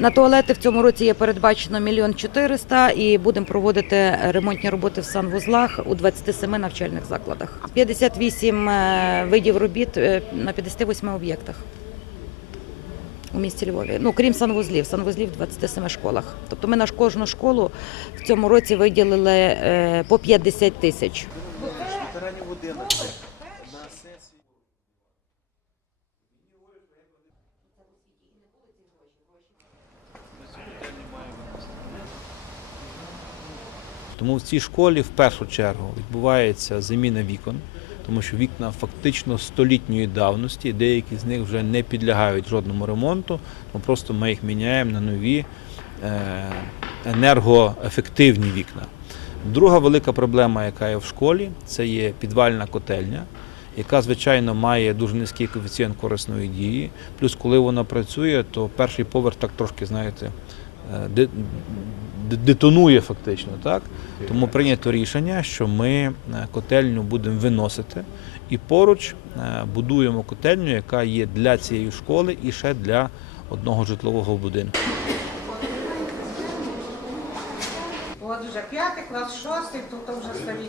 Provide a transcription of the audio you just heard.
На туалети в цьому році є передбачено мільйон чотириста і будемо проводити ремонтні роботи в санвузлах у 27 навчальних закладах. 58 е, видів робіт е, на 58 об'єктах у місті Львові. Ну, крім санвузлів, санвузлів в 27 школах. Тобто ми на кожну школу в цьому році виділили е, по 50 тисяч. Тому в цій школі в першу чергу відбувається заміна вікон, тому що вікна фактично столітньої давності, деякі з них вже не підлягають жодному ремонту, тому просто ми їх міняємо на нові е, енергоефективні вікна. Друга велика проблема, яка є в школі, це є підвальна котельня, яка, звичайно, має дуже низький коефіцієнт корисної дії. Плюс, коли вона працює, то перший поверх так трошки, знаєте, детонує фактично. Так? Тому прийнято рішення, що ми е, котельню будемо виносити і поруч е, будуємо котельню, яка є для цієї школи і ще для одного житлового будинку. От вже п'ятий клас, шостий, тут вже старі.